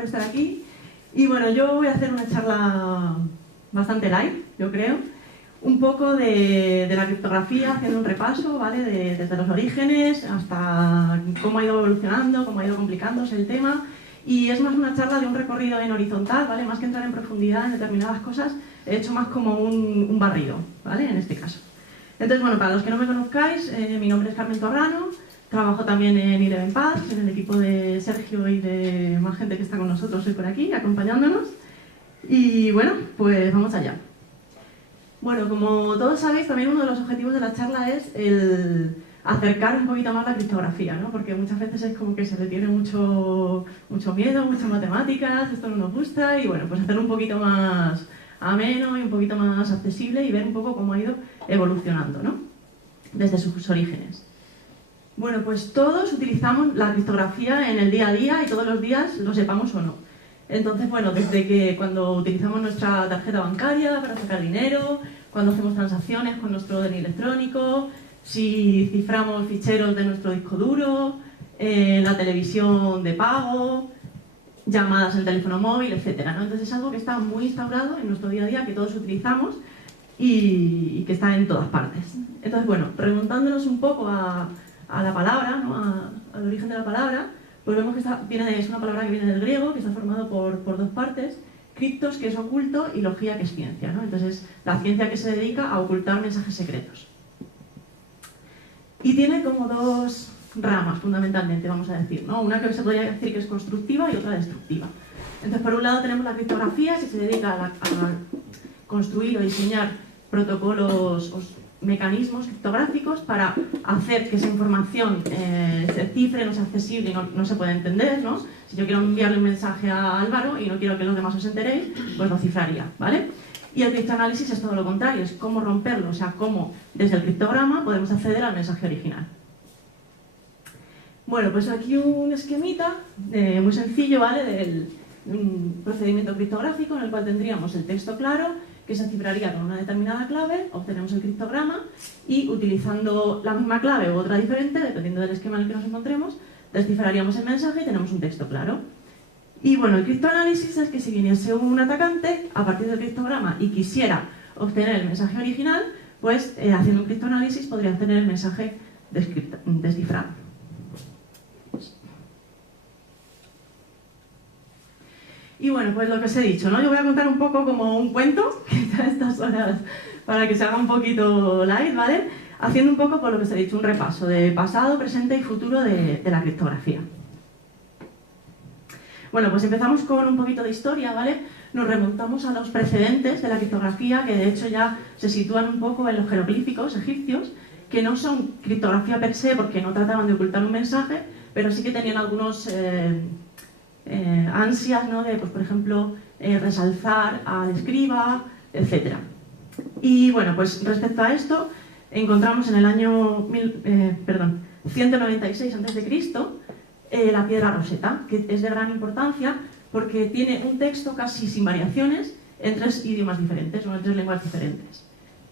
por estar aquí. Y bueno, yo voy a hacer una charla bastante light, yo creo, un poco de la criptografía, haciendo un repaso, ¿vale? Desde los orígenes hasta cómo ha ido evolucionando, cómo ha ido complicándose el tema. Y es más una charla de un recorrido en horizontal, ¿vale? Más que entrar en profundidad en determinadas cosas, he hecho más como un barrido, ¿vale? En este caso. Entonces, bueno, para los que no me conozcáis, mi nombre es Carmen Torrano, trabajo también en Eleven Paths, en el equipo de Sergio y de más gente que está con nosotros hoy por aquí, acompañándonos. Y bueno, pues vamos allá. Bueno, como todos sabéis, también uno de los objetivos de la charla es el acercar un poquito más la criptografía, ¿no? Porque muchas veces es como que se le tiene mucho miedo, muchas matemáticas, esto no nos gusta, y bueno, pues hacerlo un poquito más ameno y un poquito más accesible y ver un poco cómo ha ido evolucionando, ¿no? Desde sus orígenes. Bueno, pues todos utilizamos la criptografía en el día a día y todos los días, lo sepamos o no. Entonces, bueno, desde que cuando utilizamos nuestra tarjeta bancaria para sacar dinero, cuando hacemos transacciones con nuestro DNI electrónico, si ciframos ficheros de nuestro disco duro, la televisión de pago, llamadas en teléfono móvil, etcétera, ¿no? Entonces es algo que está muy instaurado en nuestro día a día, que todos utilizamos y que está en todas partes. Entonces, bueno, remontándonos un poco a la palabra, ¿no? Al origen de la palabra, pues vemos que es una palabra que viene del griego, que está formado por dos partes: criptos, que es oculto, y logía, que es ciencia, ¿no? Entonces, la ciencia que se dedica a ocultar mensajes secretos. Y tiene como dos ramas, fundamentalmente, vamos a decir, ¿no? Una que se podría decir que es constructiva y otra destructiva. Entonces, por un lado tenemos la criptografía, que se dedica a construir o diseñar protocolos o mecanismos criptográficos para hacer que esa información se cifre, no sea accesible y no se pueda entender, ¿no? Si yo quiero enviarle un mensaje a Álvaro y no quiero que los demás os enteréis, pues lo cifraría, ¿vale? Y el criptoanálisis es todo lo contrario, es cómo romperlo, o sea, cómo desde el criptograma podemos acceder al mensaje original. Bueno, pues aquí un esquemita muy sencillo, ¿vale? De un procedimiento criptográfico en el cual tendríamos el texto claro, que se cifraría con una determinada clave, obtenemos el criptograma y, utilizando la misma clave u otra diferente, dependiendo del esquema en el que nos encontremos, descifraríamos el mensaje y tenemos un texto claro. Y bueno, el criptoanálisis es que si viniese un atacante a partir del criptograma y quisiera obtener el mensaje original, pues haciendo un criptoanálisis podría obtener el mensaje descifrado. Y bueno, pues lo que os he dicho, ¿no? Yo voy a contar un poco como un cuento, quizá a estas horas, para que se haga un poquito light, ¿vale? Haciendo un poco, por lo que os he dicho, un repaso de pasado, presente y futuro de la criptografía. Bueno, pues empezamos con un poquito de historia, ¿vale? Nos remontamos a los precedentes de la criptografía, que de hecho ya se sitúan un poco en los jeroglíficos egipcios, que no son criptografía per se porque no trataban de ocultar un mensaje, pero sí que tenían algunos ansias, ¿no? De, pues, por ejemplo, resalzar al escriba, etc. Y bueno, pues respecto a esto, encontramos en el año 196 a.C. La piedra Rosetta, que es de gran importancia porque tiene un texto casi sin variaciones en 3 idiomas diferentes, o en 3 lenguas diferentes.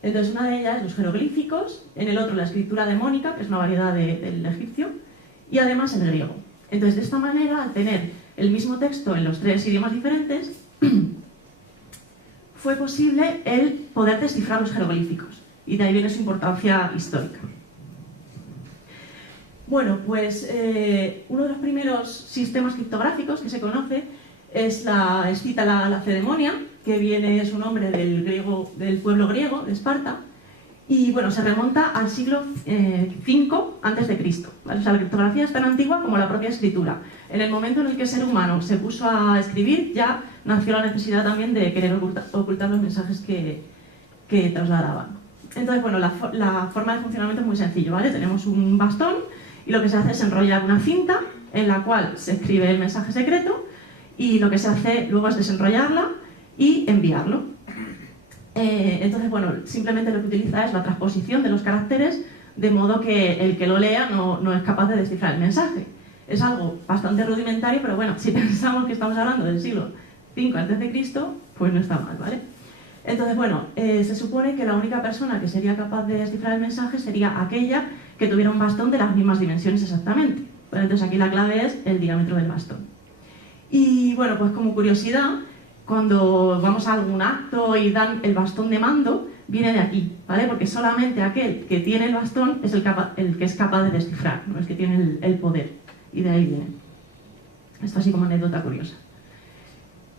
Entonces, una de ellas, los jeroglíficos, en el otro la escritura demónica, que es una variedad del egipcio, y además el griego. Entonces, de esta manera, al tener el mismo texto en los 3 idiomas diferentes, fue posible el poder descifrar los jeroglíficos, y de ahí viene su importancia histórica. Bueno, pues uno de los primeros sistemas criptográficos que se conoce es la cedemonia, que viene su nombre del pueblo griego, de Esparta, y bueno, se remonta al siglo V a.C., ¿vale? O sea, la criptografía es tan antigua como la propia escritura. En el momento en el que el ser humano se puso a escribir, ya nació la necesidad también de querer ocultar los mensajes que trasladaban. Entonces, bueno, la forma de funcionamiento es muy sencillo, ¿vale? Tenemos un bastón y lo que se hace es enrollar una cinta en la cual se escribe el mensaje secreto, y lo que se hace luego es desenrollarla y enviarlo. Entonces, bueno, simplemente lo que utiliza es la transposición de los caracteres, de modo que el que lo lea no es capaz de descifrar el mensaje. Es algo bastante rudimentario, pero bueno, si pensamos que estamos hablando del siglo V a.C., pues no está mal, ¿vale? Entonces, bueno, se supone que la única persona que sería capaz de descifrar el mensaje sería aquella que tuviera un bastón de las mismas dimensiones exactamente. Bueno, entonces aquí la clave es el diámetro del bastón. Y bueno, pues como curiosidad, cuando vamos a algún acto y dan el bastón de mando, viene de aquí, ¿vale? Porque solamente aquel que tiene el bastón es el que es capaz de descifrar, no es que tiene el poder, y de ahí viene. Esto así como anécdota curiosa.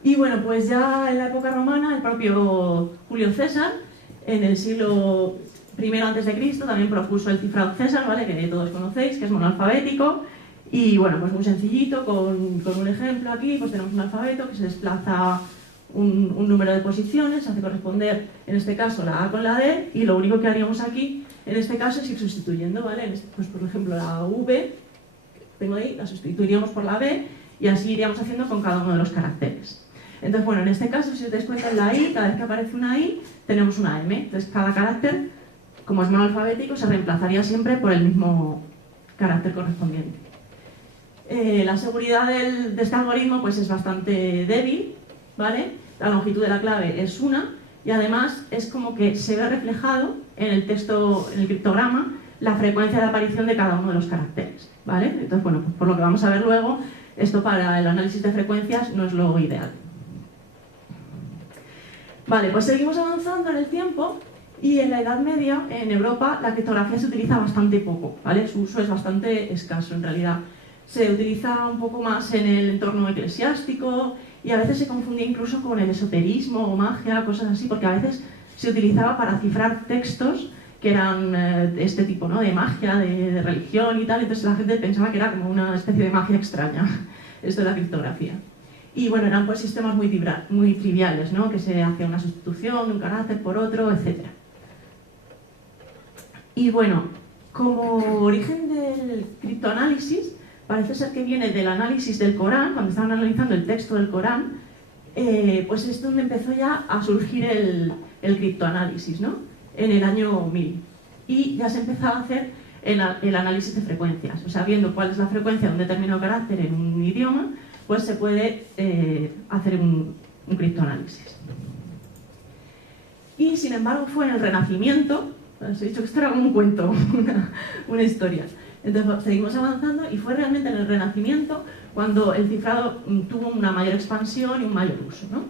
Y bueno, pues ya en la época romana, el propio Julio César, en el siglo I a.C., también propuso el cifrado César, ¿vale? Que todos conocéis, que es monoalfabético. Y bueno, pues muy sencillito, con un ejemplo aquí, pues tenemos un alfabeto que se desplaza un número de posiciones, hace corresponder, en este caso, la A con la D, y lo único que haríamos aquí, en este caso, es ir sustituyendo, ¿vale? Pues por ejemplo, la V, tengo ahí, la sustituiríamos por la B, y así iríamos haciendo con cada uno de los caracteres. Entonces, bueno, en este caso, si os dais cuenta en la I, cada vez que aparece una I, tenemos una M. Entonces, cada carácter, como es monoalfabético, se reemplazaría siempre por el mismo carácter correspondiente. La seguridad de este algoritmo pues, es bastante débil, ¿vale? La longitud de la clave es 1 y además es como que se ve reflejado en el texto, en el criptograma, la frecuencia de aparición de cada uno de los caracteres, ¿vale? Entonces, bueno, pues por lo que vamos a ver luego, esto para el análisis de frecuencias no es lo ideal. Vale, pues seguimos avanzando en el tiempo y en la Edad Media, en Europa, la criptografía se utiliza bastante poco, ¿vale? Su uso es bastante escaso en realidad. Se utiliza un poco más en el entorno eclesiástico y a veces se confundía incluso con el esoterismo o magia, cosas así, porque a veces se utilizaba para cifrar textos que eran de este tipo, ¿no? De magia, de religión y tal, entonces la gente pensaba que era como una especie de magia extraña, esto de la criptografía. Y bueno, eran pues sistemas muy triviales, ¿no? Que se hacía una sustitución de un carácter por otro, etc. Y bueno, como origen del criptoanálisis, parece ser que viene del análisis del Corán, cuando estaban analizando el texto del Corán, pues es donde empezó ya a surgir el criptoanálisis, ¿no? En el año 1000. Y ya se empezaba a hacer el análisis de frecuencias, o sea, viendo cuál es la frecuencia de un determinado carácter en un idioma, pues se puede hacer un criptoanálisis. Y sin embargo fue en el Renacimiento, os he dicho que esto era como un cuento, una historia. Entonces seguimos avanzando y fue realmente en el Renacimiento cuando el cifrado tuvo una mayor expansión y un mayor uso, ¿no?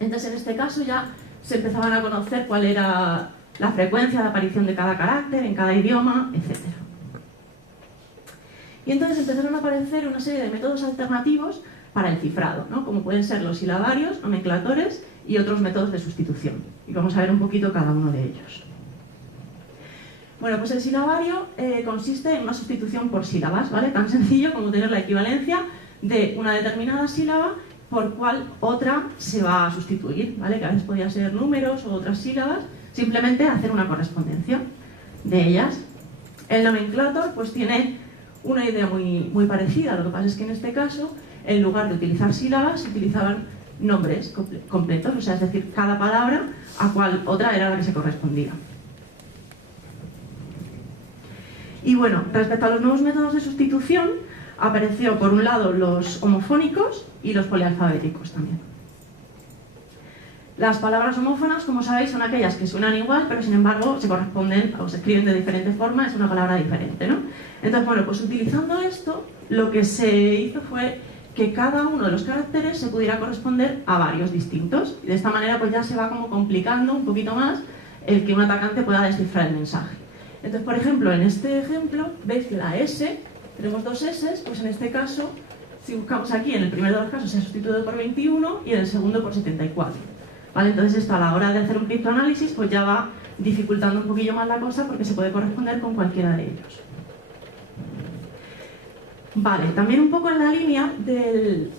Entonces en este caso ya se empezaban a conocer cuál era la frecuencia de aparición de cada carácter en cada idioma, etc. Y entonces empezaron a aparecer una serie de métodos alternativos para el cifrado, ¿no? Como pueden ser los silabarios, nomenclatores y otros métodos de sustitución. Y vamos a ver un poquito cada uno de ellos. Bueno, pues el silabario consiste en una sustitución por sílabas, ¿vale? Tan sencillo como tener la equivalencia de una determinada sílaba por cual otra se va a sustituir, ¿vale? Que a veces podía ser números o otras sílabas, simplemente hacer una correspondencia de ellas. El nomenclator pues tiene una idea muy parecida, lo que pasa es que en este caso, en lugar de utilizar sílabas, se utilizaban nombres completos, o sea, es decir, cada palabra a cual otra era la que se correspondía. Y bueno, respecto a los nuevos métodos de sustitución, apareció por un lado los homofónicos y los polialfabéticos también. Las palabras homófonas, como sabéis, son aquellas que suenan igual, pero sin embargo se corresponden o se escriben de diferente forma, es una palabra diferente, ¿no? Entonces, bueno, pues utilizando esto, lo que se hizo fue que cada uno de los caracteres se pudiera corresponder a varios distintos. Y de esta manera pues ya se va como complicando un poquito más el que un atacante pueda descifrar el mensaje. Entonces, por ejemplo, en este ejemplo, veis que la S, tenemos dos S, pues en este caso, si buscamos aquí, en el primero de los casos se ha sustituido por 21 y en el segundo por 74. ¿Vale? Entonces esto a la hora de hacer un criptoanálisis pues ya va dificultando un poquillo más la cosa porque se puede corresponder con cualquiera de ellos. Vale, también un poco en la línea del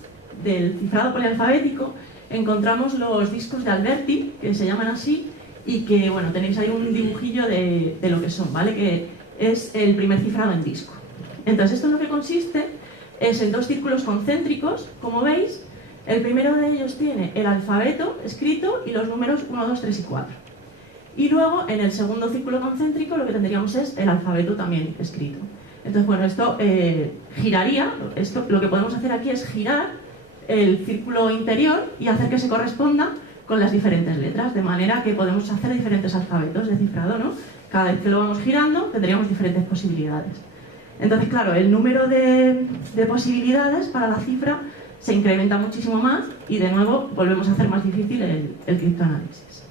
cifrado polialfabético encontramos los discos de Alberti, que se llaman así, y que, bueno, tenéis ahí un dibujillo de lo que son, ¿vale? Que es el primer cifrado en disco. Entonces, esto en lo que consiste es en dos círculos concéntricos, como veis. El primero de ellos tiene el alfabeto escrito y los números 1, 2, 3 y 4. Y luego, en el segundo círculo concéntrico, lo que tendríamos es el alfabeto también escrito. Entonces, bueno, esto giraría, lo que podemos hacer aquí es girar el círculo interior y hacer que se corresponda con las diferentes letras, de manera que podemos hacer diferentes alfabetos de cifrado, ¿no? Cada vez que lo vamos girando tendríamos diferentes posibilidades. Entonces, claro, el número de posibilidades para la cifra se incrementa muchísimo más y de nuevo volvemos a hacer más difícil el criptoanálisis.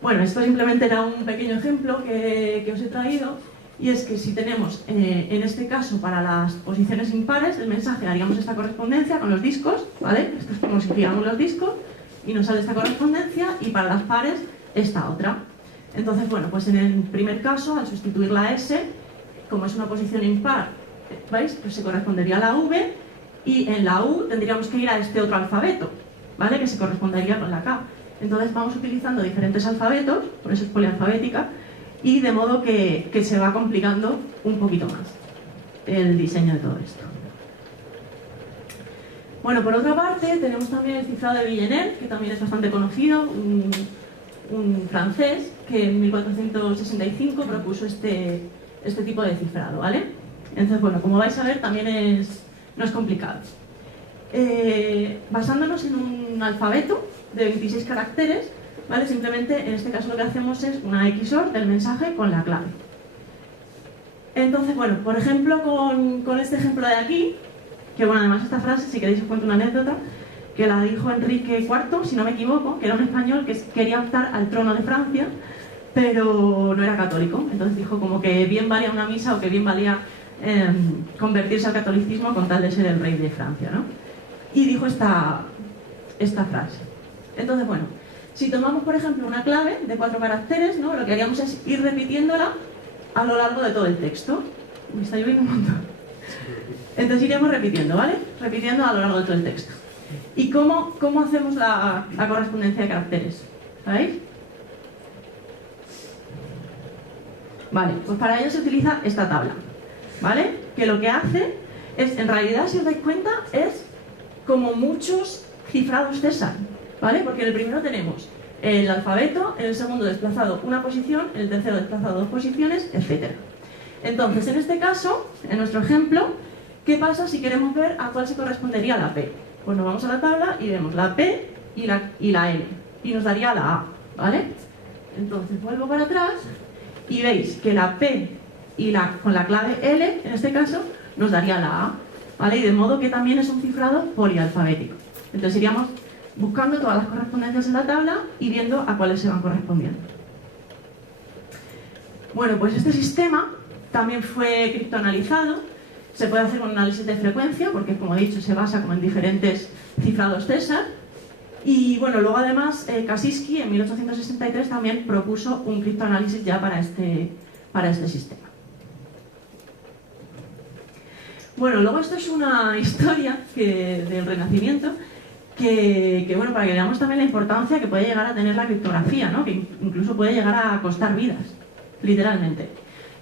Bueno, esto simplemente era un pequeño ejemplo que os he traído, y es que si tenemos, en este caso, para las posiciones impares del mensaje haríamos esta correspondencia con los discos, ¿vale? Esto es como si giramos los discos y nos sale esta correspondencia, y para las pares esta otra. Entonces, bueno, pues en el primer caso, al sustituir la S, como es una posición impar, ¿veis? Pues se correspondería a la V, y en la U tendríamos que ir a este otro alfabeto, ¿vale? Que se correspondería con la K. Entonces vamos utilizando diferentes alfabetos, por eso es polialfabética, y de modo que se va complicando un poquito más el diseño de todo esto. Bueno, por otra parte, tenemos también el cifrado de Villeneuve, que también es bastante conocido, un francés que en 1465 propuso este tipo de cifrado, ¿vale? Entonces, bueno, como vais a ver, también no es complicado. Basándonos en un alfabeto de 26 caracteres, ¿vale? Simplemente, en este caso lo que hacemos es una XOR del mensaje con la clave. Entonces, bueno, por ejemplo, con este ejemplo de aquí, que bueno, además esta frase, si queréis os cuento una anécdota, que la dijo Enrique IV, si no me equivoco, que era un español que quería optar al trono de Francia, pero no era católico. Entonces dijo como que bien valía una misa o que bien valía convertirse al catolicismo con tal de ser el rey de Francia, ¿no? Y dijo esta frase. Entonces, bueno, si tomamos, por ejemplo, una clave de 4 caracteres, ¿no? Lo que haríamos es ir repitiéndola a lo largo de todo el texto. Me está lloviendo un montón. Entonces iremos repitiendo, ¿vale? Repitiendo a lo largo de todo el texto. ¿Y cómo hacemos la correspondencia de caracteres? ¿Sabéis? Vale, pues para ello se utiliza esta tabla, ¿vale? Que lo que hace es, en realidad, si os dais cuenta, es como muchos cifrados César, ¿vale? Porque en el primero tenemos el alfabeto, en el segundo desplazado una posición, en el tercero desplazado 2 posiciones, etc. Entonces, en este caso, en nuestro ejemplo, ¿qué pasa si queremos ver a cuál se correspondería la P? Pues nos vamos a la tabla y vemos la P y la L, y nos daría la A, ¿vale? Entonces vuelvo para atrás y veis que la P y con la clave L, en este caso, nos daría la A, ¿vale? Y de modo que también es un cifrado polialfabético. Entonces iríamos buscando todas las correspondencias en la tabla y viendo a cuáles se van correspondiendo. Bueno, pues este sistema también fue criptoanalizado. Se puede hacer un análisis de frecuencia, porque como he dicho, se basa como en diferentes cifrados César. Y bueno, luego además Kaczynski en 1863 también propuso un criptoanálisis ya para este sistema. Bueno, luego esto es una historia del Renacimiento que bueno, para que veamos también la importancia que puede llegar a tener la criptografía, ¿no? Que incluso puede llegar a costar vidas, literalmente.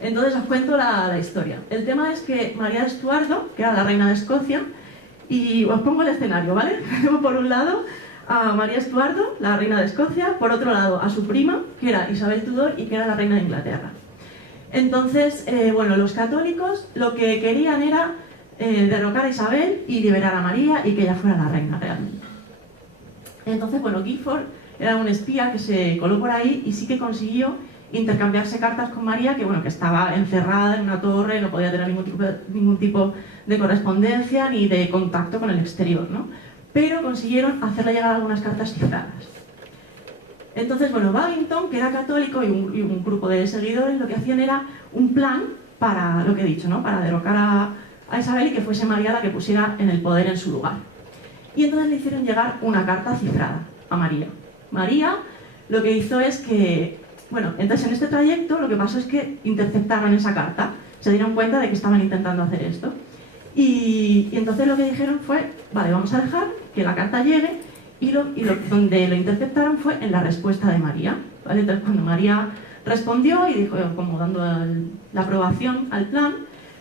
Entonces os cuento la historia. El tema es que María de Estuardo, que era la reina de Escocia, y os pongo el escenario, ¿vale? Tenemos por un lado a María Estuardo, la reina de Escocia, por otro lado a su prima, que era Isabel Tudor y que era la reina de Inglaterra. Entonces, bueno, los católicos lo que querían era derrocar a Isabel y liberar a María y que ella fuera la reina realmente. Entonces, bueno, Gifford era un espía que se coló por ahí y sí que consiguió intercambiarse cartas con María, que bueno, que estaba encerrada en una torre, no podía tener ningún tipo de correspondencia ni de contacto con el exterior, ¿no? Pero consiguieron hacerle llegar algunas cartas cifradas. Entonces, bueno, Babington, que era católico y un grupo de seguidores, lo que hacían era un plan para, lo que he dicho, ¿no? Para derrocar a Isabel y que fuese María la que pusiera en el poder en su lugar. Y entonces le hicieron llegar una carta cifrada a María. María lo que hizo es que, bueno, entonces en este trayecto lo que pasó es que interceptaron esa carta, se dieron cuenta de que estaban intentando hacer esto. Y entonces lo que dijeron fue, vale, vamos a dejar que la carta llegue, y donde lo interceptaron fue en la respuesta de María, ¿vale? Entonces cuando María respondió y dijo, como dando la aprobación al plan,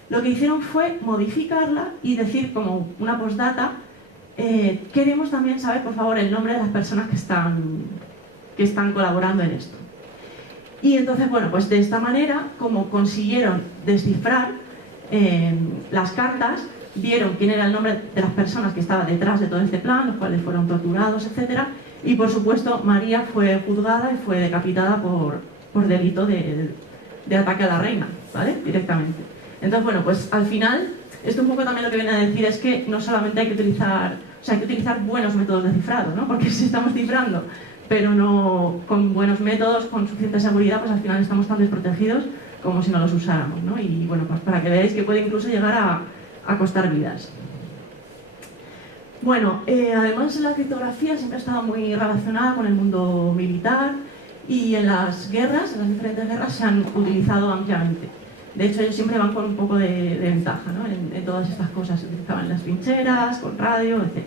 lo que hicieron fue modificarla y decir como una postdata, queremos también saber, por favor, el nombre de las personas que están colaborando en esto. Y entonces, bueno, pues de esta manera, como consiguieron descifrar las cartas, vieron quién era el nombre de las personas que estaban detrás de todo este plan, los cuales fueron torturados, etc. Y por supuesto, María fue juzgada y fue decapitada por delito de ataque a la reina, ¿vale? Directamente. Entonces, bueno, pues al final Esto un poco también lo que viene a decir es que no solamente hay que utilizar, o sea, hay que utilizar buenos métodos de cifrado, ¿no? Porque si estamos cifrando, pero no con buenos métodos, con suficiente seguridad, pues al final estamos tan desprotegidos como si no los usáramos, ¿no? Y bueno, pues para que veáis que puede incluso llegar a costar vidas. Bueno, además la criptografía siempre ha estado muy relacionada con el mundo militar y en las guerras, en las diferentes guerras, se han utilizado ampliamente. De hecho, ellos siempre van con un poco de ventaja, ¿no? En todas estas cosas. Se utilizaban en las trincheras, con radio, etc.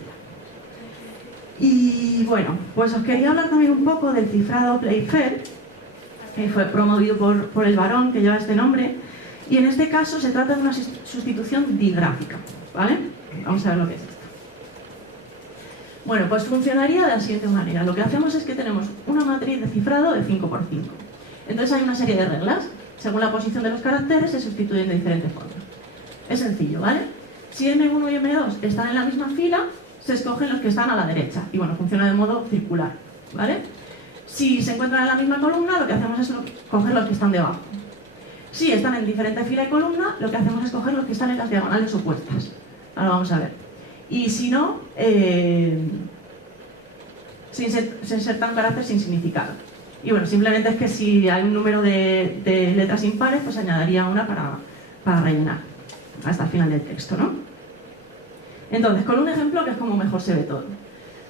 Y bueno, pues os quería hablar también un poco del cifrado Playfair, que fue promovido por el varón que lleva este nombre. Y en este caso se trata de una sustitución digráfica, ¿vale? Vamos a ver lo que es esto. Bueno, pues funcionaría de la siguiente manera. Lo que hacemos es que tenemos una matriz de cifrado de 5 por 5. Entonces hay una serie de reglas. Según la posición de los caracteres se sustituyen de diferentes formas. Es sencillo, ¿vale? Si M1 y M2 están en la misma fila, se escogen los que están a la derecha. Y bueno, funciona de modo circular, ¿vale? Si se encuentran en la misma columna, lo que hacemos es coger los que están debajo. Si están en diferente fila y columna, lo que hacemos es coger los que están en las diagonales opuestas. Ahora vamos a ver. Y si no, se inserta un carácter sin significado. Y bueno, simplemente es que si hay un número de letras impares, pues añadiría una para rellenar hasta el final del texto, ¿no? Entonces, con un ejemplo que es como mejor se ve todo.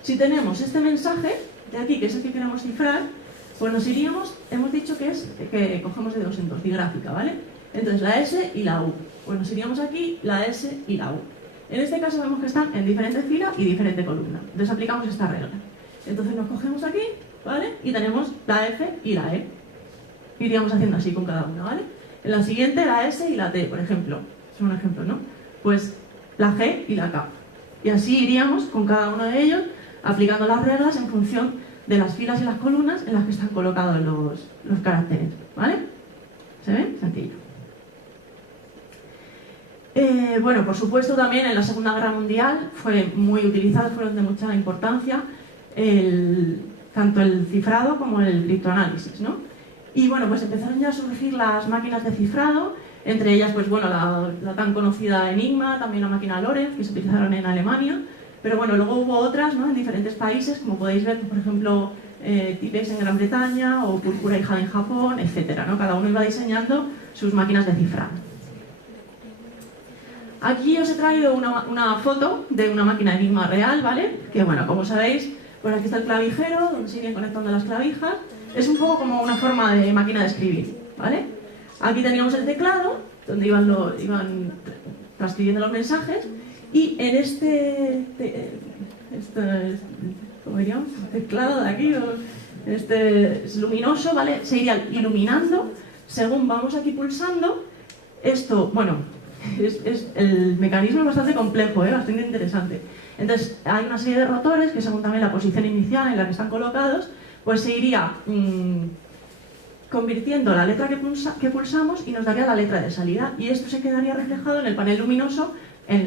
Si tenemos este mensaje de aquí, que es el que queremos cifrar, pues nos iríamos, hemos dicho que cogemos de dos en dos, digráfica, ¿vale? Entonces la S y la U. Pues nos iríamos aquí, la S y la U. En este caso vemos que están en diferente fila y diferente columna. Entonces aplicamos esta regla. Entonces nos cogemos aquí, ¿vale? Y tenemos la F y la E. Iríamos haciendo así con cada una, ¿vale? En la siguiente la S y la T, por ejemplo. Es un ejemplo, ¿no? Pues la G y la K. Y así iríamos con cada uno de ellos aplicando las reglas en función de las filas y las columnas en las que están colocados los caracteres, ¿vale? ¿Se ve? Sencillo. Bueno, por supuesto también en la Segunda Guerra Mundial fue muy utilizado, fueron de mucha importancia tanto el cifrado como el criptoanálisis, ¿no? Y bueno, pues empezaron ya a surgir las máquinas de cifrado, entre ellas, pues bueno, la tan conocida Enigma, también la máquina Lorenz, que se utilizaron en Alemania, pero bueno, luego hubo otras, ¿no? En diferentes países, como podéis ver, por ejemplo, Tipex en Gran Bretaña o Purpura y Jade en Japón, etcétera, ¿no? Cada uno iba diseñando sus máquinas de cifrado. Aquí os he traído una foto de una máquina Enigma real, ¿vale? Que bueno, como sabéis, pues aquí está el clavijero, donde siguen conectando las clavijas. Es un poco como una forma de máquina de escribir, ¿vale? Aquí teníamos el teclado, donde iban transcribiendo los mensajes, y en este ¿cómo diríamos? Teclado de aquí, este es luminoso, ¿vale? Se iría iluminando según vamos aquí pulsando. Esto, bueno, el mecanismo es bastante complejo, bastante interesante. Entonces, hay una serie de rotores que según también la posición inicial en la que están colocados, pues se iría convirtiendo la letra que pulsamos y nos daría la letra de salida. Y esto se quedaría reflejado en el panel luminoso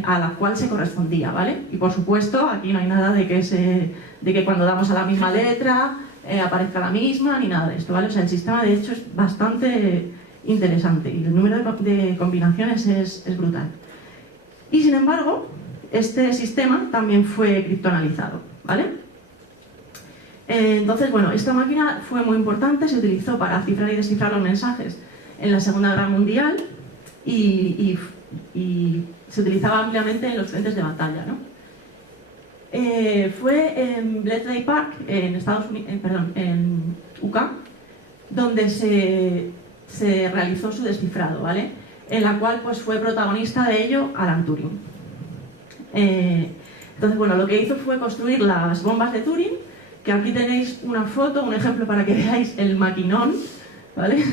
a la cual se correspondía, ¿vale? Y por supuesto, aquí no hay nada de que cuando damos a la misma letra aparezca la misma, ni nada de esto, ¿vale? O sea, el sistema de hecho es bastante interesante y el número de combinaciones es brutal. Y sin embargo, este sistema también fue criptoanalizado, ¿vale? Entonces, bueno, esta máquina fue muy importante, se utilizó para cifrar y descifrar los mensajes en la Segunda Guerra Mundial y se utilizaba ampliamente en los frentes de batalla, ¿no? Fue en Bletchley Park, en en UK, donde se realizó su descifrado, ¿vale? En la cual pues fue protagonista de ello Alan Turing. Entonces, bueno, lo que hizo fue construir las bombas de Turing, que aquí tenéis una foto, un ejemplo para que veáis el maquinón, ¿vale?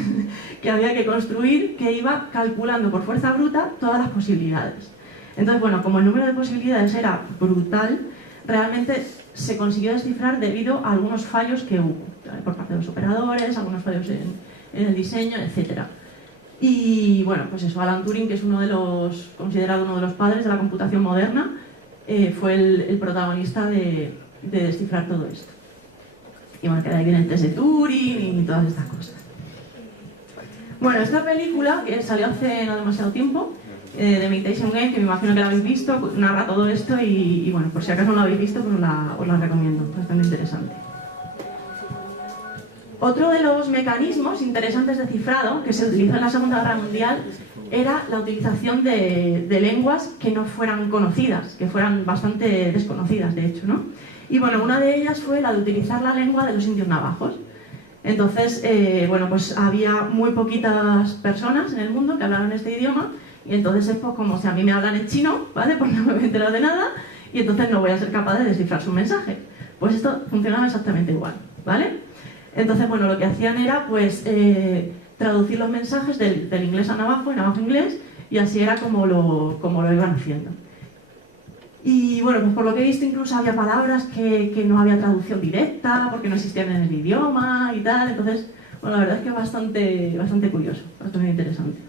Que había que construir, que iba calculando por fuerza bruta todas las posibilidades. Entonces, bueno, como el número de posibilidades era brutal, realmente se consiguió descifrar debido a algunos fallos que hubo, ¿vale? Por parte de los operadores, algunos fallos en el diseño, etc. Y bueno, pues eso, Alan Turing, que es considerado uno de los padres de la computación moderna, fue el protagonista de descifrar todo esto. Y bueno, que de ahí viene el test de Turing y todas estas cosas. Bueno, esta película, que salió hace no demasiado tiempo, de Imitation Game, que me imagino que la habéis visto, narra todo esto y bueno, por si acaso no la habéis visto, pues os la recomiendo, bastante interesante. Otro de los mecanismos interesantes de cifrado que se utilizó en la Segunda Guerra Mundial era la utilización de lenguas que no fueran conocidas, que fueran bastante desconocidas, de hecho, ¿no? Y bueno, una de ellas fue la de utilizar la lengua de los indios navajos. Entonces, bueno, pues había muy poquitas personas en el mundo que hablaran este idioma, y entonces pues como si a mí me hablan en chino, ¿vale? Pues no me voy a enterar de nada, y entonces no voy a ser capaz de descifrar su mensaje. Pues esto funcionaba exactamente igual, ¿vale? Entonces, bueno, lo que hacían era, pues, traducir los mensajes del inglés a navajo y navajo a inglés, y así era como lo iban haciendo. Y bueno, pues por lo que he visto incluso había palabras que no había traducción directa, porque no existían en el idioma y tal, entonces, bueno, la verdad es que es bastante curioso, bastante interesante.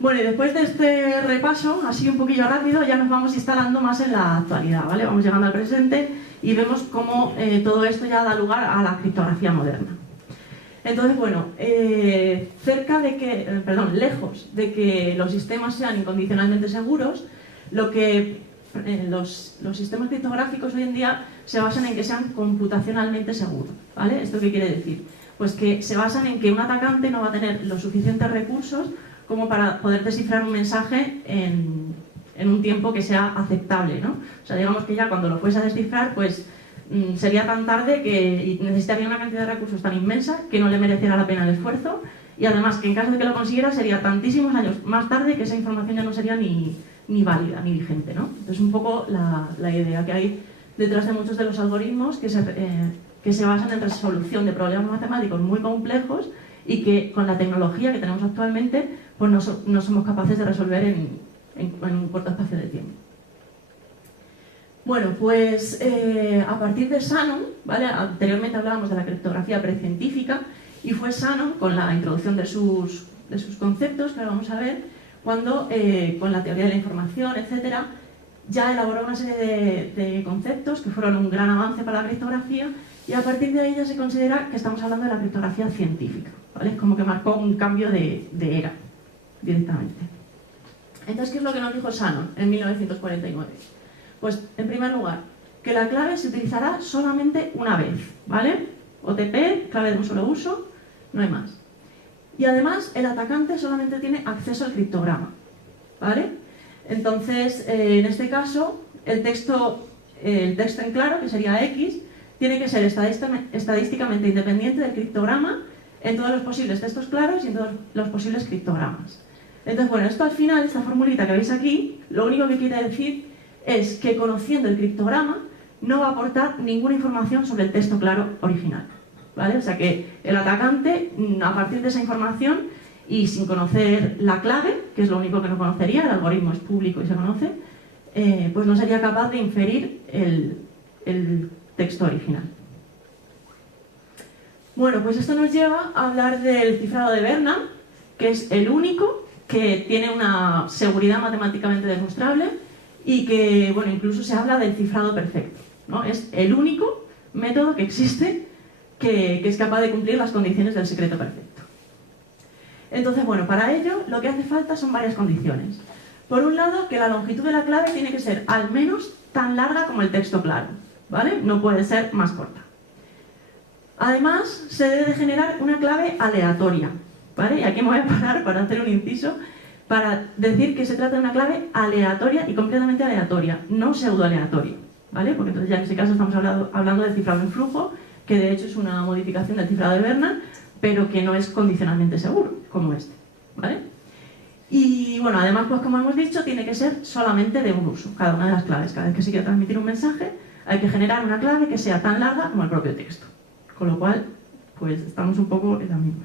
Bueno, y después de este repaso, así un poquillo rápido, ya nos vamos instalando más en la actualidad, ¿vale? Vamos llegando al presente y vemos cómo todo esto ya da lugar a la criptografía moderna. Entonces, bueno, lejos de que los sistemas sean incondicionalmente seguros, los sistemas criptográficos hoy en día se basan en que sean computacionalmente seguros, ¿vale? ¿Esto qué quiere decir? Pues que se basan en que un atacante no va a tener los suficientes recursos como para poder descifrar un mensaje en un tiempo que sea aceptable, ¿no? O sea, digamos que ya cuando lo fuese a descifrar, pues sería tan tarde y necesitaría una cantidad de recursos tan inmensa que no le mereciera la pena el esfuerzo, y además que en caso de que lo consiguiera sería tantísimos años más tarde que esa información ya no sería ni válida, ni vigente, ¿no? Entonces un poco la idea que hay detrás de muchos de los algoritmos que se basan en resolución de problemas matemáticos muy complejos y que con la tecnología que tenemos actualmente pues no somos capaces de resolver en un corto espacio de tiempo. Bueno, pues a partir de Shannon, ¿vale? Anteriormente hablábamos de la criptografía precientífica, y fue Shannon, con la introducción de sus conceptos, que ahora vamos a ver, cuando con la teoría de la información, etcétera, ya elaboró una serie de conceptos que fueron un gran avance para la criptografía, y a partir de ahí ya se considera que estamos hablando de la criptografía científica, ¿vale? Es como que marcó un cambio de era directamente. Entonces, ¿qué es lo que nos dijo Shannon en 1949? Pues, en primer lugar, que la clave se utilizará solamente una vez, ¿vale? OTP, clave de un solo uso, no hay más. Y además, el atacante solamente tiene acceso al criptograma, ¿vale? Entonces, en este caso, el texto en claro, que sería X, tiene que ser estadísticamente independiente del criptograma en todos los posibles textos claros y en todos los posibles criptogramas. Entonces, bueno, esto al final, esta formulita que veis aquí, lo único que quiere decir es que conociendo el criptograma no va a aportar ninguna información sobre el texto claro original, ¿vale? O sea que el atacante, a partir de esa información y sin conocer la clave, que es lo único que no conocería, el algoritmo es público y se conoce, pues no sería capaz de inferir el texto original. Bueno, pues esto nos lleva a hablar del cifrado de Bernard, que es el único que tiene una seguridad matemáticamente demostrable y que, bueno, incluso se habla del cifrado perfecto, ¿no? Es el único método que existe que es capaz de cumplir las condiciones del secreto perfecto. Entonces, bueno, para ello lo que hace falta son varias condiciones. Por un lado, que la longitud de la clave tiene que ser al menos tan larga como el texto claro, ¿vale? No puede ser más corta. Además, se debe de generar una clave aleatoria, ¿vale? Y aquí me voy a parar para hacer un inciso para decir que se trata de una clave aleatoria y completamente aleatoria, no pseudoaleatoria, ¿vale? Porque entonces ya en ese caso estamos hablando de cifrado en flujo, que de hecho es una modificación del cifrado de Bernard, pero que no es condicionalmente seguro, como este, ¿vale? Y bueno, además, pues como hemos dicho, tiene que ser solamente de un uso, cada una de las claves. Cada vez que se quiere transmitir un mensaje, hay que generar una clave que sea tan larga como el propio texto. Con lo cual, pues estamos un poco en la misma.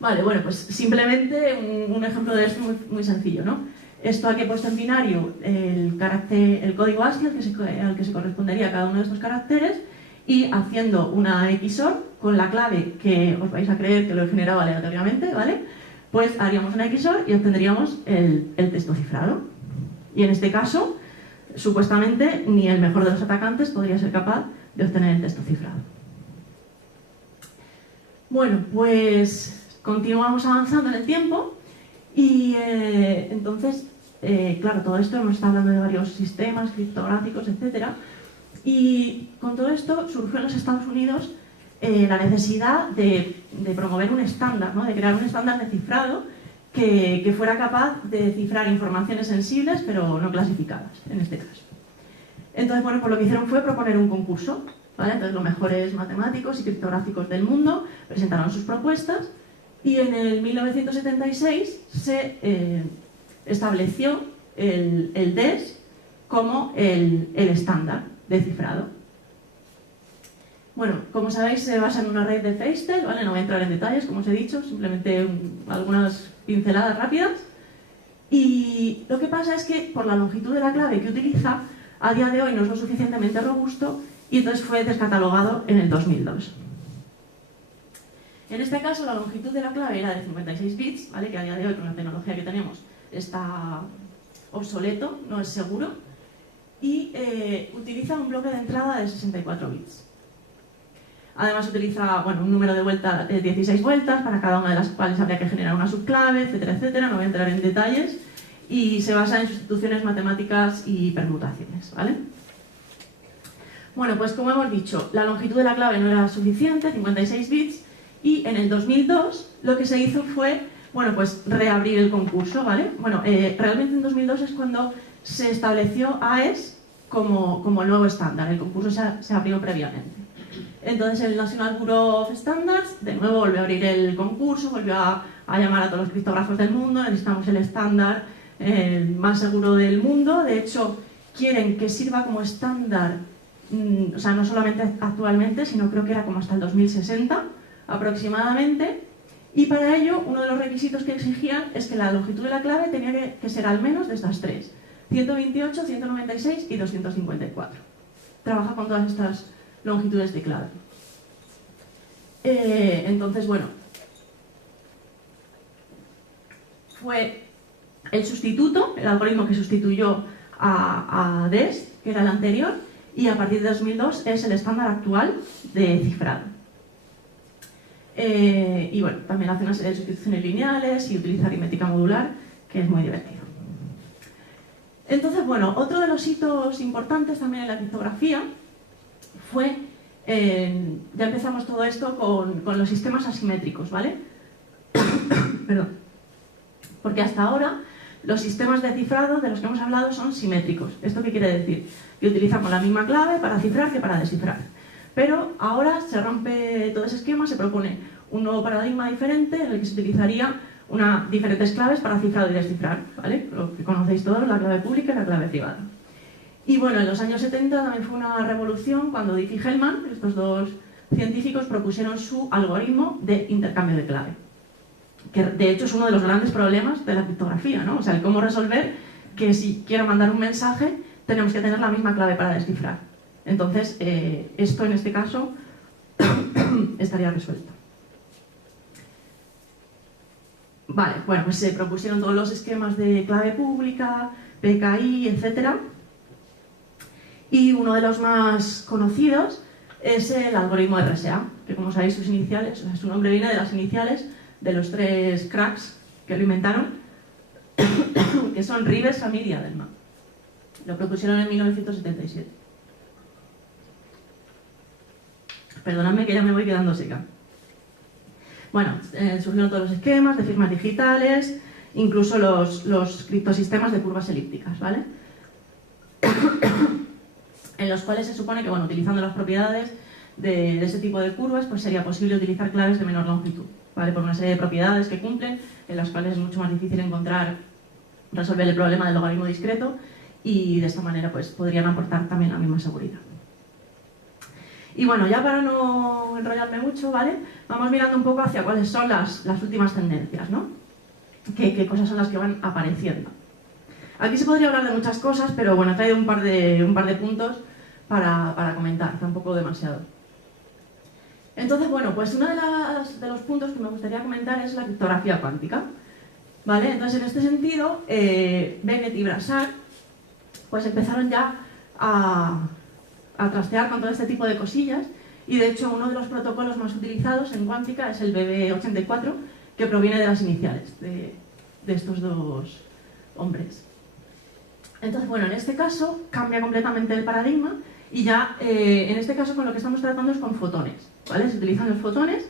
Vale, bueno, pues simplemente un ejemplo de esto muy sencillo, ¿no? Esto aquí he puesto en binario el código ASCII al que se correspondería cada uno de estos caracteres, y haciendo una XOR con la clave que os vais a creer que lo he generado aleatoriamente, ¿vale? Pues haríamos una XOR y obtendríamos el texto cifrado. Y en este caso, supuestamente, ni el mejor de los atacantes podría ser capaz de obtener el texto cifrado. Bueno, pues continuamos avanzando en el tiempo y entonces, claro, todo esto hemos estado hablando de varios sistemas criptográficos, etc. Y con todo esto surgió en los Estados Unidos la necesidad de promover un estándar, ¿no? De crear un estándar de cifrado que fuera capaz de cifrar informaciones sensibles pero no clasificadas, en este caso. Entonces, bueno, pues lo que hicieron fue proponer un concurso, ¿vale? Entonces los mejores matemáticos y criptográficos del mundo presentaron sus propuestas y en el 1976 se estableció el DES como el estándar de cifrado. Bueno, como sabéis, se basa en una red de Feistel, ¿vale? No voy a entrar en detalles, como os he dicho, simplemente algunas pinceladas rápidas. Y lo que pasa es que por la longitud de la clave que utiliza, a día de hoy no es lo suficientemente robusto y entonces fue descatalogado en el 2002. En este caso, la longitud de la clave era de 56 bits, ¿vale? Que a día de hoy, con la tecnología que tenemos, está obsoleto, no es seguro, y utiliza un bloque de entrada de 64 bits. Además utiliza, bueno, un número de vueltas de 16 vueltas, para cada una de las cuales habría que generar una subclave, etcétera, etcétera. No voy a entrar en detalles. Y se basa en sustituciones matemáticas y permutaciones, ¿vale? Bueno, pues como hemos dicho, la longitud de la clave no era suficiente, 56 bits, y en el 2002 lo que se hizo fue, bueno, pues reabrir el concurso, ¿vale? Bueno, realmente en 2002 es cuando se estableció AES como nuevo estándar. El concurso se abrió previamente. Entonces el National Bureau of Standards de nuevo volvió a abrir el concurso, volvió a llamar a todos los criptógrafos del mundo, necesitamos el estándar más seguro del mundo. De hecho, quieren que sirva como estándar, o sea, no solamente actualmente, sino creo que era como hasta el 2060 aproximadamente. Y para ello, uno de los requisitos que exigían es que la longitud de la clave tenía que ser al menos de estas tres: 128, 196 y 254. Trabaja con todas estas longitudes de clave. Entonces, bueno, fue el sustituto, el algoritmo que sustituyó a DES, que era el anterior, y a partir de 2002 es el estándar actual de cifrado. Y bueno, también hace una serie de sustituciones lineales y utiliza aritmética modular, que es muy divertido. Entonces, bueno, otro de los hitos importantes también en la criptografía fue, ya empezamos todo esto con los sistemas asimétricos, ¿vale? Perdón. Porque hasta ahora los sistemas de cifrado de los que hemos hablado son simétricos. ¿Esto qué quiere decir? Que utilizamos la misma clave para cifrar que para descifrar. Pero ahora se rompe todo ese esquema, se propone un nuevo paradigma diferente en el que se utilizaría diferentes claves para cifrado y descifrar, ¿vale? Lo que conocéis todos, la clave pública y la clave privada. Y bueno, en los años 70 también fue una revolución cuando Diffie-Hellman, estos dos científicos, propusieron su algoritmo de intercambio de clave, que de hecho es uno de los grandes problemas de la criptografía, ¿no? O sea, el cómo resolver que si quiero mandar un mensaje tenemos que tener la misma clave para descifrar. Entonces, esto en este caso estaría resuelto. Vale, bueno, pues se propusieron todos los esquemas de clave pública, PKI, etcétera. Y uno de los más conocidos es el algoritmo RSA, que como sabéis sus iniciales, o sea, su nombre viene de las iniciales de los tres cracks que lo inventaron, que son Rivers, Samir y Adelman. Lo propusieron en 1977. Perdonadme que ya me voy quedando seca. Bueno, surgieron todos los esquemas de firmas digitales, incluso los criptosistemas de curvas elípticas, ¿vale? En los cuales se supone que, bueno, utilizando las propiedades de ese tipo de curvas, pues sería posible utilizar claves de menor longitud, ¿vale? Por una serie de propiedades que cumplen, en las cuales es mucho más difícil resolver el problema del logaritmo discreto, y de esta manera pues podrían aportar también la misma seguridad. Y bueno, ya para no enrollarme mucho, ¿vale? Vamos mirando un poco hacia cuáles son las últimas tendencias, ¿no? ¿Qué cosas son las que van apareciendo? Aquí se podría hablar de muchas cosas, pero bueno, he traído un par de puntos para comentar, tampoco demasiado. Entonces, bueno, pues uno de los puntos que me gustaría comentar es la criptografía cuántica, ¿vale? Entonces, en este sentido, Beckett y Brassard pues empezaron ya a trastear con todo este tipo de cosillas, y de hecho uno de los protocolos más utilizados en cuántica es el BB84, que proviene de las iniciales de estos dos hombres. Entonces, bueno, en este caso cambia completamente el paradigma y ya en este caso con lo que estamos tratando es con fotones, ¿vale? Se utilizan los fotones,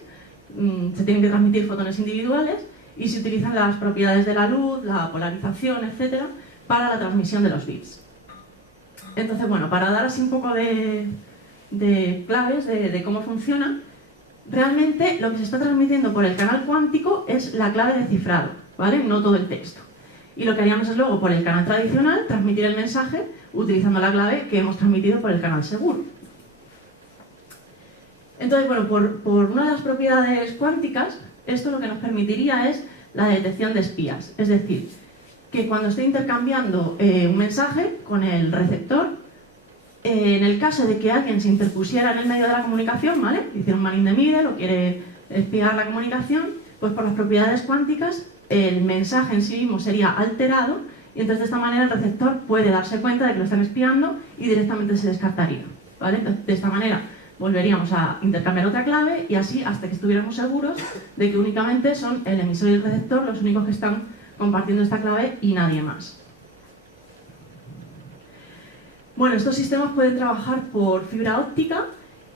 se tienen que transmitir fotones individuales y se utilizan las propiedades de la luz, la polarización, etcétera, para la transmisión de los bits. Entonces, bueno, para dar así un poco de claves de cómo funciona, realmente lo que se está transmitiendo por el canal cuántico es la clave de cifrado, ¿vale? No todo el texto. Y lo que haríamos es luego por el canal tradicional transmitir el mensaje utilizando la clave que hemos transmitido por el canal seguro. Entonces, bueno, por una de las propiedades cuánticas, esto lo que nos permitiría es la detección de espías. Es decir, que cuando estoy intercambiando un mensaje con el receptor, en el caso de que alguien se interpusiera en el medio de la comunicación, ¿vale? Hiciera un man in the middle o quiere espiar la comunicación, pues por las propiedades cuánticas el mensaje en sí mismo sería alterado y entonces de esta manera el receptor puede darse cuenta de que lo están espiando y directamente se descartaría, ¿vale? Entonces, de esta manera volveríamos a intercambiar otra clave y así hasta que estuviéramos seguros de que únicamente son el emisor y el receptor los únicos que están compartiendo esta clave y nadie más. Bueno, estos sistemas pueden trabajar por fibra óptica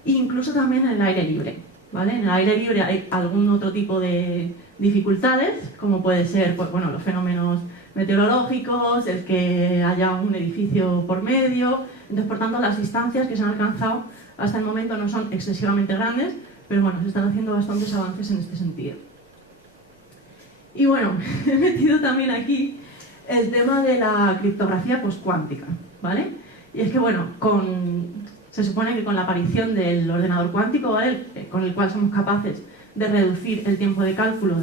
e incluso también en el aire libre, ¿vale? En el aire libre hay algún otro tipo de dificultades, como puede ser, pues, bueno, los fenómenos meteorológicos, el que haya un edificio por medio. Entonces, por tanto, las distancias que se han alcanzado hasta el momento no son excesivamente grandes, pero bueno, se están haciendo bastantes avances en este sentido. Y bueno, he metido también aquí el tema de la criptografía postcuántica, ¿vale? Y es que, bueno, se supone que con la aparición del ordenador cuántico, ¿vale? Con el cual somos capaces de reducir el tiempo de cálculo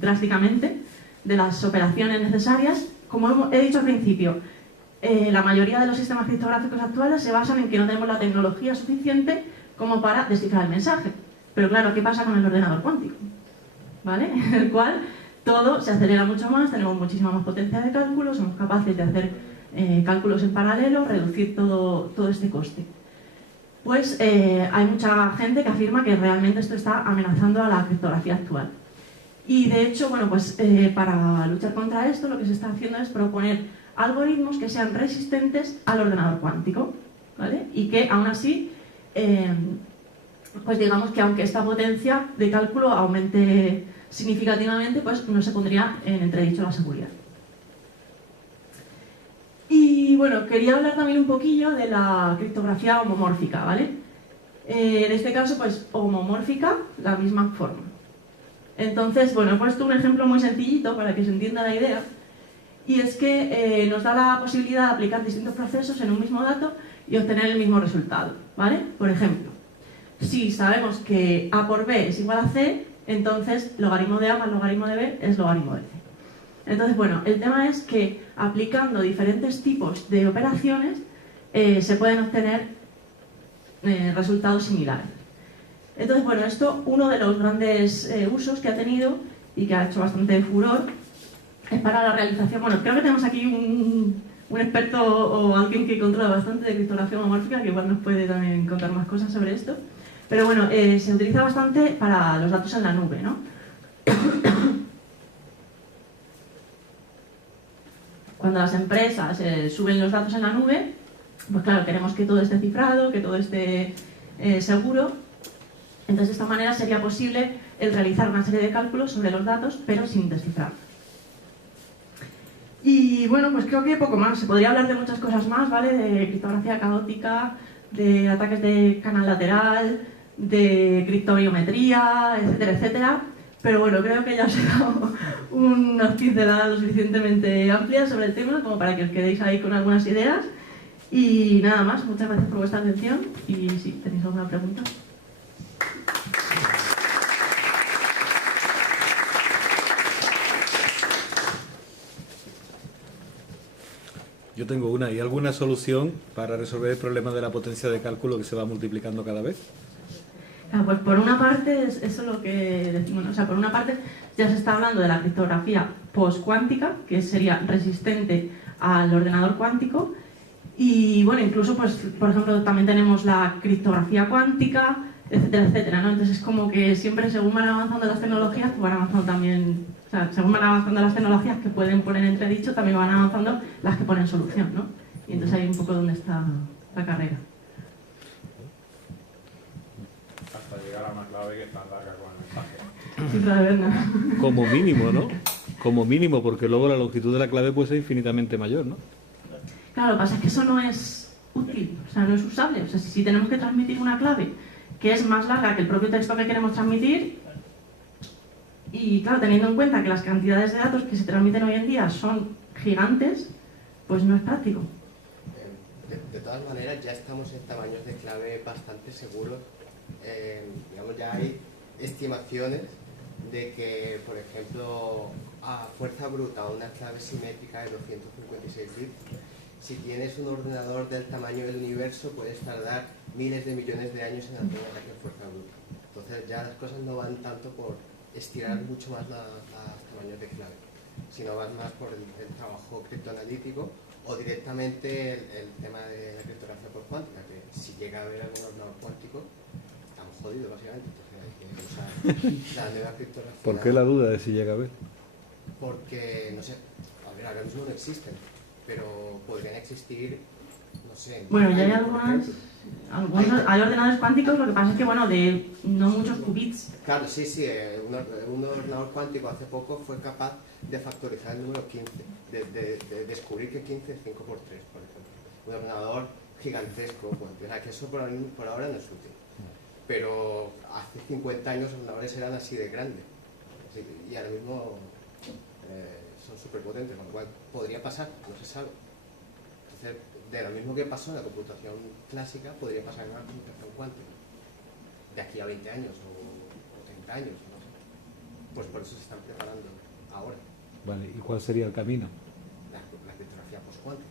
drásticamente de las operaciones necesarias, como he dicho al principio, la mayoría de los sistemas criptográficos actuales se basan en que no tenemos la tecnología suficiente como para descifrar el mensaje. Pero claro, ¿qué pasa con el ordenador cuántico? ¿Vale? En el cual todo se acelera mucho más, tenemos muchísima más potencia de cálculo, somos capaces de hacer cálculos en paralelo, reducir todo este coste. Pues hay mucha gente que afirma que realmente esto está amenazando a la criptografía actual. Y de hecho, bueno, pues para luchar contra esto lo que se está haciendo es proponer algoritmos que sean resistentes al ordenador cuántico, ¿vale? Y que aún así, pues digamos que aunque esta potencia de cálculo aumente significativamente, pues no se pondría en entredicho la seguridad. Y bueno, quería hablar también un poquillo de la criptografía homomórfica, ¿vale? En este caso, pues homomórfica, la misma forma. Entonces, bueno, he puesto un ejemplo muy sencillito para que se entienda la idea, y es que nos da la posibilidad de aplicar distintos procesos en un mismo dato y obtener el mismo resultado, ¿vale? Por ejemplo, si sabemos que A por B es igual a C, entonces logaritmo de A más logaritmo de B es logaritmo de C. Entonces, bueno, el tema es que aplicando diferentes tipos de operaciones se pueden obtener resultados similares. Entonces, bueno, esto, uno de los grandes usos que ha tenido y que ha hecho bastante furor es para la realización. Bueno, creo que tenemos aquí un experto o alguien que controla bastante de criptografía homomórfica, que igual nos puede también contar más cosas sobre esto. Pero bueno, se utiliza bastante para los datos en la nube, ¿no? Cuando las empresas suben los datos en la nube, pues claro, queremos que todo esté cifrado, que todo esté seguro. Entonces, de esta manera sería posible el realizar una serie de cálculos sobre los datos, pero sin descifrar. Y bueno, pues creo que poco más. Se podría hablar de muchas cosas más, ¿vale? De criptografía caótica, de ataques de canal lateral, de criptobiometría, etcétera, etcétera. Pero bueno, creo que ya os he dado unas pinceladas lo suficientemente amplias sobre el tema como para que os quedéis ahí con algunas ideas. Y nada más, muchas gracias por vuestra atención y si tenéis alguna pregunta. Yo tengo una. ¿Hay alguna solución para resolver el problema de la potencia de cálculo que se va multiplicando cada vez? Pues por una parte, eso es lo que decimos, o sea, por una parte ya se está hablando de la criptografía postcuántica, que sería resistente al ordenador cuántico, y bueno, incluso, pues, por ejemplo, también tenemos la criptografía cuántica, etcétera, etcétera, ¿no? Entonces es como que siempre según van avanzando las tecnologías, pues van avanzando también, o sea, según van avanzando las tecnologías que pueden poner entredicho, también van avanzando las que ponen solución, ¿no? Y entonces ahí un poco donde está la carrera. Hasta llegar a una clave que es tan larga con el mensaje. Cifra de Berna. Como mínimo, ¿no? Como mínimo, porque luego la longitud de la clave puede ser infinitamente mayor, ¿no? Claro, lo que pasa es que eso no es útil, o sea, no es usable. O sea, si tenemos que transmitir una clave que es más larga que el propio texto que queremos transmitir, y claro, teniendo en cuenta que las cantidades de datos que se transmiten hoy en día son gigantes, pues no es práctico. De todas maneras, ya estamos en tamaños de clave bastante seguros. Digamos, ya hay estimaciones de que, por ejemplo, a fuerza bruta una clave simétrica de 256 bits, si tienes un ordenador del tamaño del universo, puedes tardar miles de millones de años en hacer un ataque a fuerza bruta. Entonces ya las cosas no van tanto por estirar mucho más los tamaños de clave, sino van más por el trabajo criptoanalítico o directamente el tema de la criptografía por cuántica, que si llega a haber algún ordenador cuántico, estamos jodidos básicamente. Entonces hay que usar la nueva criptografía. ¿Por qué la duda de si llega a ver? Porque, no sé, a ver, ahora mismo no existen, pero podrían existir, no sé. Bueno, ya hay años, por algunos, ejemplo. hay ordenadores cuánticos, lo que pasa es que, bueno, de no muchos qubits. Claro, sí, un ordenador cuántico hace poco fue capaz de factorizar el número 15, de descubrir que 15 es 5 por 3, por ejemplo. Un ordenador gigantesco, bueno, o sea, que eso por ahora no es útil. Pero hace 50 años los ordenadores eran así de grandes, y ahora mismo son súper potentes, con lo cual podría pasar, no se sabe. Entonces, de lo mismo que pasó en la computación clásica, podría pasar en la computación cuántica. De aquí a 20 años o 30 años, no sé. Pues por eso se están preparando ahora. Vale, ¿y cuál sería el camino? La criptografía postcuántica.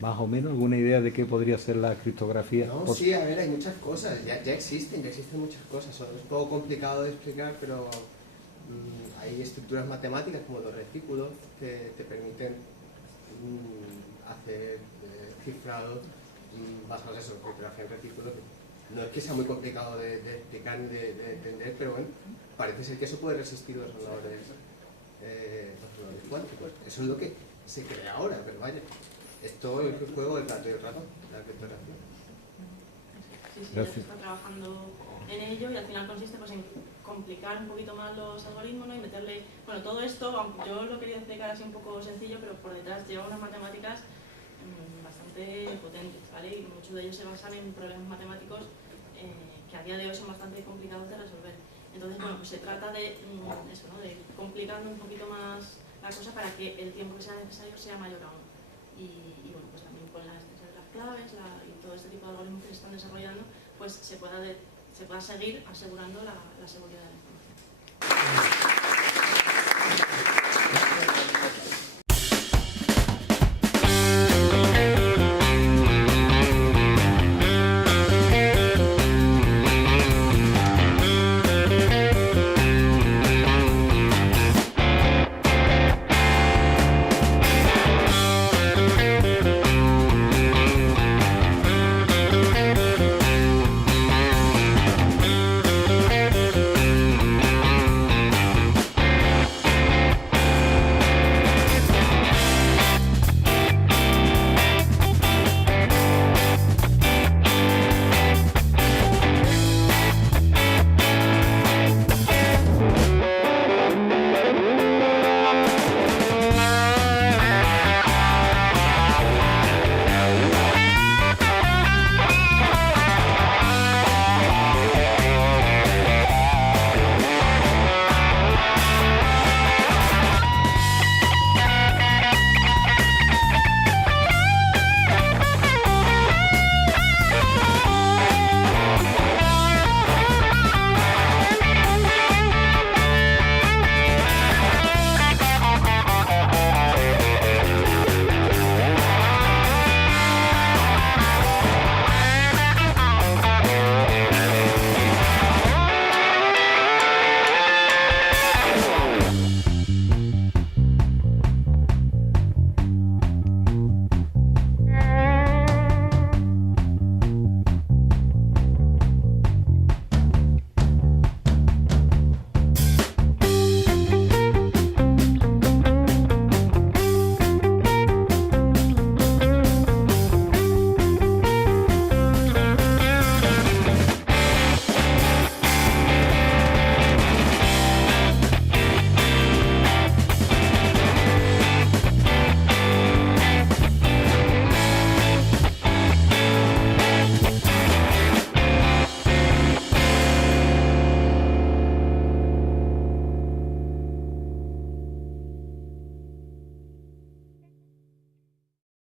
¿Más o menos alguna idea de qué podría ser la criptografía? No, sí, a ver, hay muchas cosas, ya existen muchas cosas. Es un poco complicado de explicar, pero hay estructuras matemáticas como los retículos que te permiten hacer cifrados basados en eso, criptografía en retículos. No es que sea muy complicado de explicar ni de entender, pero bueno, parece ser que eso puede resistir los ordenadores cuánticos. Eso es lo que se crea ahora, pero vaya, esto es el juego del gato y el ratón, la criptografía. Sí, ya se está trabajando en ello y al final consiste pues, en complicar un poquito más los algoritmos, ¿no? Y meterle, bueno, todo esto, aunque yo lo quería explicar así un poco sencillo, pero por detrás lleva unas matemáticas bastante potentes, ¿vale? Y muchos de ellos se basan en problemas matemáticos que a día de hoy son bastante complicados de resolver. Entonces, bueno, pues se trata de eso, ¿no? De ir complicando un poquito más la cosa para que el tiempo que sea necesario sea mayor aún. Y bueno, pues también con la extensión de las claves y todo este tipo de algoritmos que se están desarrollando, pues se pueda seguir asegurando la seguridad del